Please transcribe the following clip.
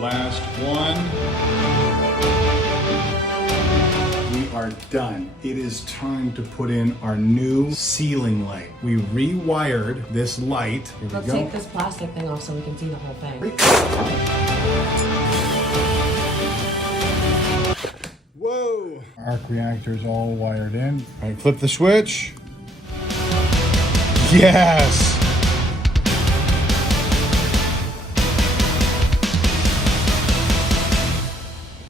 Last one. We are done. It is time to put in our new ceiling light. We rewired this light. Here we Let's go. take this plastic thing off so we can see the whole thing. Whoa! Arc reactor is all wired in. All right, flip the switch. Yes!